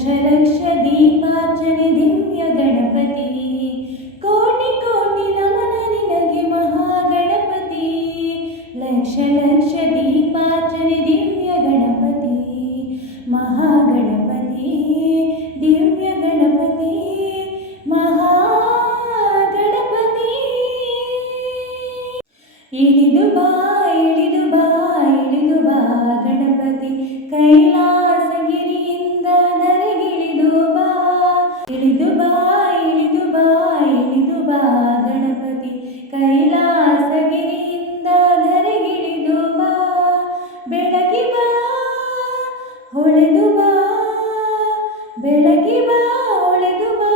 ಲಕ್ಷ ಲಕ್ಷ ದೀಪಾರ್ಚನೆ ದಿವ್ಯ ಗಣಪತಿ. ಕೋಟಿ ಕೋಟಿ ನಮನ ನಿನಗೆ ಮಹಾಗಣಪತಿ. ಲಕ್ಷ ಲಕ್ಷ ದೀಪಾರ್ಚನೆ ದಿವ್ಯ ಗಣಪತಿ. ಮಹಾಗಣಪತಿ, ದಿವ್ಯ ಗಣಪತಿ, ಮಹಾಗಣಪತಿ. ಇಳಿದು ಬಾ ಇಳಿದು ಬಾ ಇಳಿದು ಬಾ ಗಣಪತಿ. ಕೈಲಾಸಗಿರಿಯಿಂದ ಹೊಳೆದು ಬಾ ಬೆಳಗಿ ಬಾ ಹೊಳೆದು ಬಾ,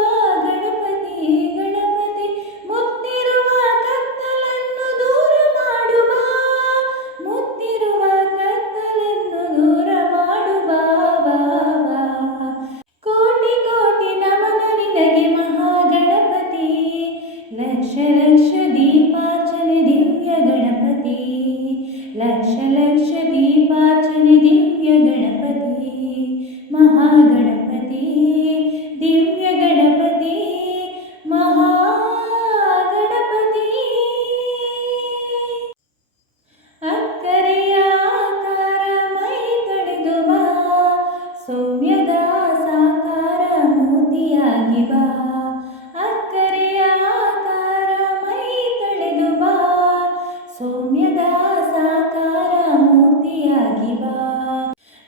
ಗಣಪತಿ ಗಣಪತಿ. ಮುತ್ತಿರುವ ಕತ್ತಲನ್ನು ದೂರ ಮಾಡು ಬಾ, ಮುತ್ತಿರುವ ಕತ್ತಲನ್ನು ದೂರ ಮಾಡು ಬಾ ಕೋಟಿ ಕೋಟಿ ನಮನ ನಿನಗೆ ಮಹಾಗಣಪತಿ. ಲಕ್ಷ ಲಕ್ಷ ದೀಪಾರ್ಚನೆ ದಿವ್ಯ ಗಣಪತಿ. ಲಕ್ಷ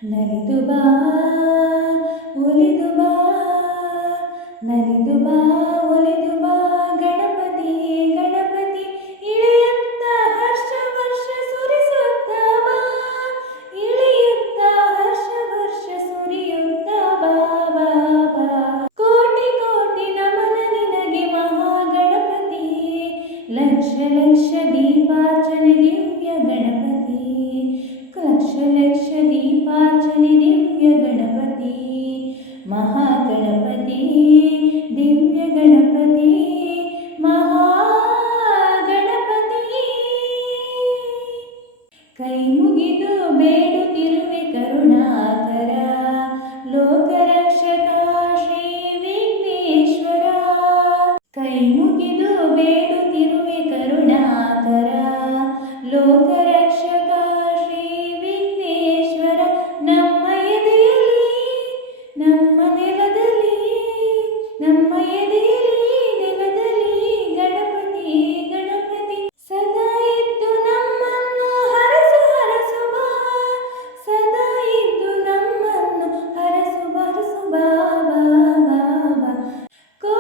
ನಲಿದು ಬಾ ಒಲಿದು ಬಾ ನಲಿದು ಬಾ ಮಹಾಗಣಪತಿ ದಿವ್ಯ ಗಣಪತಿ ಮಹಾಗಣಪತಿ. ಕೈ ಮುಗಿದು ಬೇಡುತ್ತಿರುವೆ ಕರುಣಾಕರ.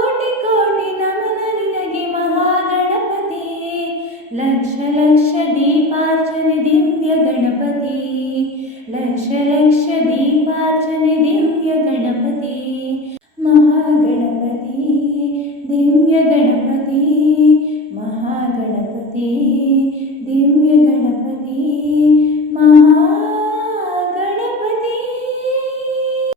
ಕೋಟಿ ಕೋಟಿ ನಮನ ನಿನಗೆ ಮಹಾಗಣಪತಿ. ಲಕ್ಷ ಲಕ್ಷ ದೀಪಾರ್ಚನೆ ದಿವ್ಯ ಗಣಪತಿ. ಲಕ್ಷ